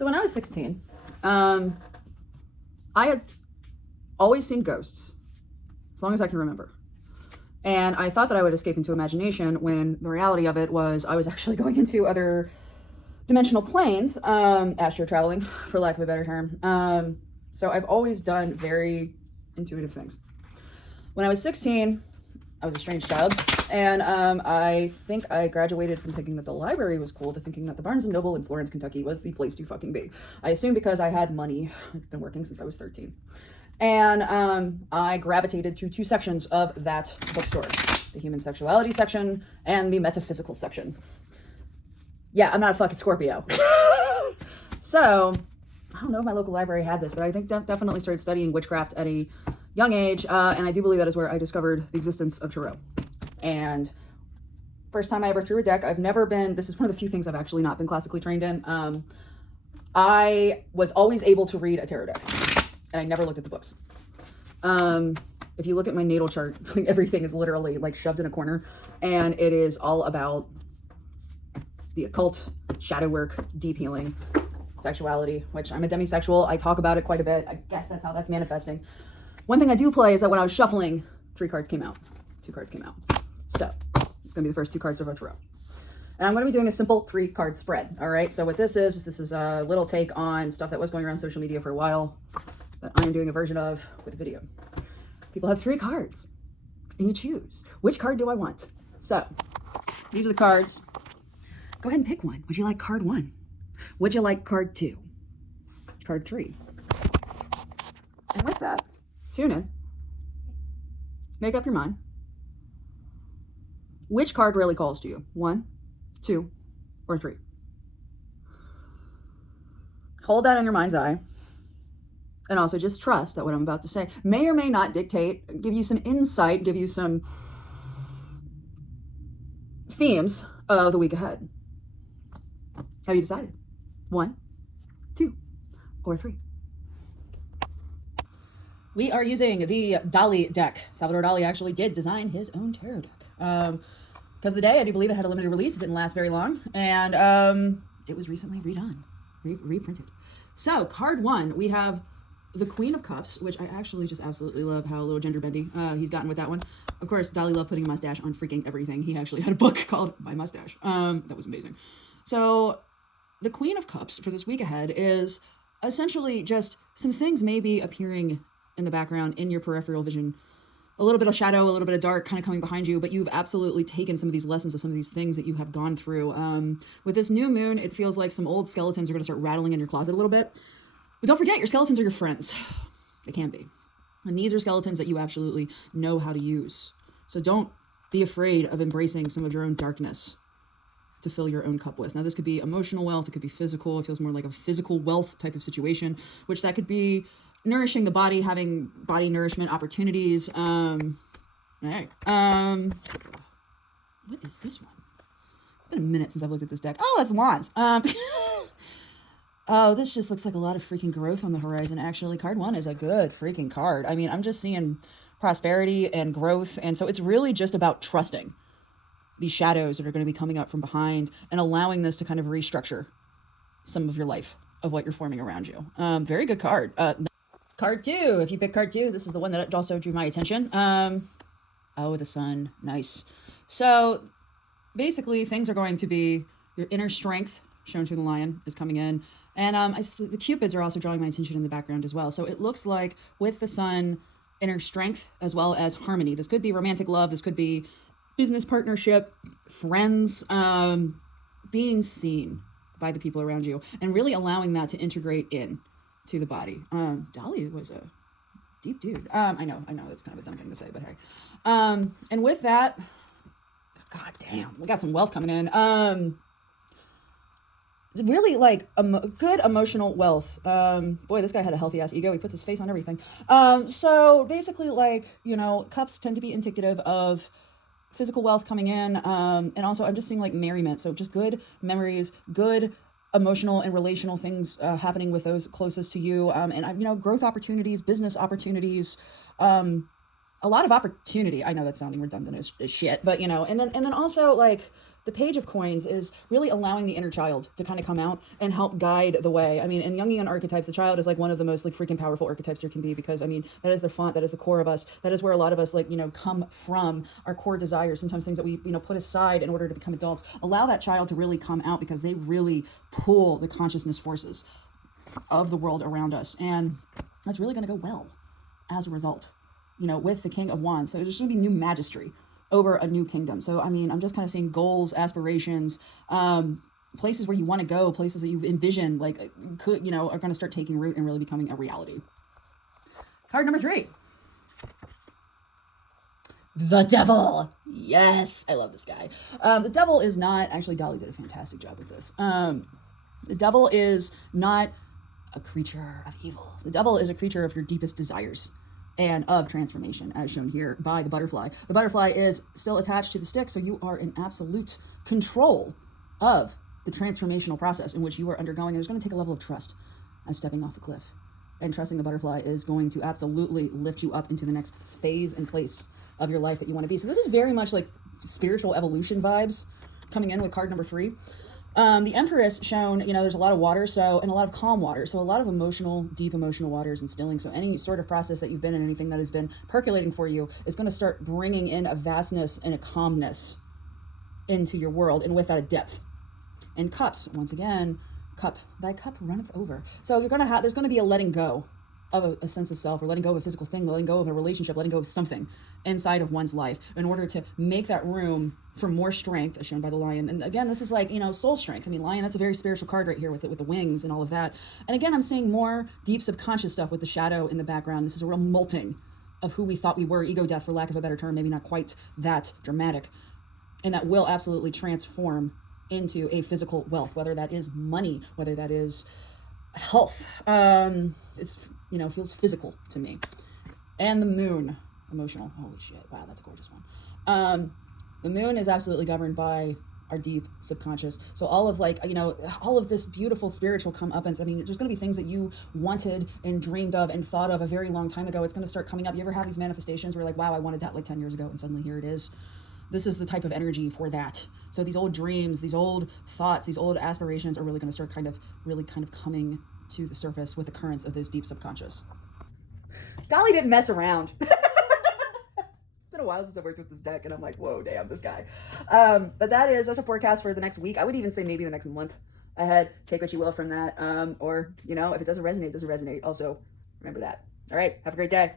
So when I was 16, I had always seen ghosts, as long as I can remember. And I thought that I would escape into imagination when the reality of it was I was actually going into other dimensional planes, astro traveling, for lack of a better term. So I've always done very intuitive things. When I was 16, I was a strange child, and I think I graduated from thinking that the library was cool to thinking that the Barnes & Noble in Florence, Kentucky was the place to fucking be. I assume because I had money. I've been working since I was 13. And I gravitated to two sections of that bookstore, the human sexuality section and the metaphysical section. Yeah, I'm not a fucking Scorpio. So, I don't know if my local library had this, but I think definitely started studying witchcraft at a young age, and I do believe that is where I discovered the existence of tarot. And first time I ever threw a deck, I've never been, this is one of the few things I've actually not been classically trained in. I was always able to read a tarot deck, and I never looked at the books. If you look at my natal chart, everything is literally like shoved in a corner, and it is all about the occult, shadow work, deep healing, sexuality, which I'm a demisexual. I talk about it quite a bit. I guess that's how that's manifesting. One thing I do play is that when I was shuffling, 3 cards came out. 2 cards came out. So it's going to be the first 2 cards of our throw. And I'm going to be doing a simple 3-card spread. All right. So what this is a little take on stuff that was going around social media for a while that I'm doing a version of with a video. People have 3 cards and you choose. Which card do I want? So these are the cards. Go ahead and pick one. Would you like card 1? Would you like card 2? Card 3? And with that, tune in. Make up your mind. Which card really calls to you? 1, 2, or 3? Hold that in your mind's eye. And also just trust that what I'm about to say may or may not dictate, give you some insight, give you some themes of the week ahead. Have you decided? 1, 2, or 3? We are using the Dali deck. Salvador Dali actually did design his own tarot deck. Because the day, I do believe it had a limited release. It didn't last very long. And it was recently redone, reprinted. So, card 1, we have the Queen of Cups, which I actually just absolutely love how a little gender bendy he's gotten with that one. Of course, Dali loved putting a mustache on freaking everything. He actually had a book called My Mustache. That was amazing. So, the Queen of Cups for this week ahead is essentially just some things maybe appearing in the background in your peripheral vision. A little bit of shadow, a little bit of dark kind of coming behind you, but you've absolutely taken some of these lessons of some of these things that you have gone through. With this new moon, it feels like some old skeletons are going to start rattling in your closet a little bit. But don't forget, your skeletons are your friends. They can be. And these are skeletons that you absolutely know how to use. So don't be afraid of embracing some of your own darkness to fill your own cup with. Now, this could be emotional wealth. It could be physical. It feels more like a physical wealth type of situation, which that could be nourishing the body, having body nourishment opportunities. All right. What is this one? It's been a minute since I've looked at this deck. Oh, that's Wands. Oh, this just looks like a lot of freaking growth on the horizon. Actually, card 1 is a good freaking card. I mean, I'm just seeing prosperity and growth. And so it's really just about trusting these shadows that are going to be coming up from behind and allowing this to kind of restructure some of your life of what you're forming around you. Very good card. Card 2, if you pick card 2, this is the one that also drew my attention. Oh, the sun. Nice. So basically things are going to be your inner strength shown through the lion is coming in. And the cupids are also drawing my attention in the background as well. So it looks like with the sun, inner strength as well as harmony. This could be romantic love. This could be business partnership, friends, being seen by the people around you and really allowing that to integrate in to the body. Dali was a deep dude. I know that's kind of a dumb thing to say, but hey. And with that, god damn, we got some wealth coming in. Really like good emotional wealth. Boy, this guy had a healthy ass ego. He puts his face on everything. So basically, like, you know, cups tend to be indicative of physical wealth coming in. And also I'm just seeing like merriment. So just good memories, good emotional and relational things happening with those closest to you. And you know, growth opportunities, business opportunities, a lot of opportunity. I know that's sounding redundant as shit, but you know, and then also like the Page of Coins is really allowing the inner child to kind of come out and help guide the way. I mean, in Jungian archetypes, the child is like one of the most like freaking powerful archetypes there can be, because I mean, that is the font, that is the core of us, that is where a lot of us like, you know, come from, our core desires, sometimes things that we, you know, put aside in order to become adults. Allow that child to really come out, because they really pull the consciousness forces of the world around us. And that's really going to go well as a result, you know, with the King of Wands. So there's going to be new magistry over a new kingdom. So, I mean, I'm just kind of seeing goals, aspirations, places where you want to go, places that you envision, like, could, you know, are going to start taking root and really becoming a reality. Card number 3. The Devil. Yes, I love this guy. The Devil is not, actually, Dolly did a fantastic job with this. The Devil is not a creature of evil. The Devil is a creature of your deepest desires and of transformation, as shown here by the butterfly. The butterfly is still attached to the stick, so you are in absolute control of the transformational process in which you are undergoing. And it's going to take a level of trust as stepping off the cliff. And trusting the butterfly is going to absolutely lift you up into the next phase and place of your life that you want to be. So this is very much like spiritual evolution vibes coming in with card number 3. The Empress shown, you know, there's a lot of water, and a lot of calm water. So a lot of emotional, deep emotional waters and stilling. So any sort of process that you've been in, anything that has been percolating for you, is going to start bringing in a vastness and a calmness into your world, and with that a depth. And Cups, once again, thy cup runneth over. So you're going to there's going to be a letting go of a sense of self, or letting go of a physical thing, letting go of a relationship, letting go of something inside of one's life in order to make that room for more strength, as shown by the Lion. And again, this is like, you know, soul strength. I mean, Lion, that's a very spiritual card right here with it, with the wings and all of that. And again, I'm seeing more deep subconscious stuff with the shadow in the background. This is a real molting of who we thought we were, ego death, for lack of a better term, maybe not quite that dramatic. And that will absolutely transform into a physical wealth, whether that is money, whether that is health. It's, you know, feels physical to me. And the Moon, emotional. Holy shit. Wow, that's a gorgeous one. The Moon is absolutely governed by our deep subconscious. So all of, like, you know, all of this beautiful spiritual comeuppance, I mean, there's going to be things that you wanted and dreamed of and thought of a very long time ago. It's going to start coming up. You ever have these manifestations where, like, wow, I wanted that like 10 years ago, and suddenly here it is? This is the type of energy for that. So these old dreams, these old thoughts, these old aspirations are really going to start really coming to the surface with the currents of this deep subconscious. Dolly didn't mess around. It's been a while since I worked with this deck, and I'm like, whoa, damn, this guy. But that's a forecast for the next week. I would even say maybe the next month ahead. Take what you will from that. Or, you know, if it doesn't resonate, it doesn't resonate. Also, remember that. All right, have a great day.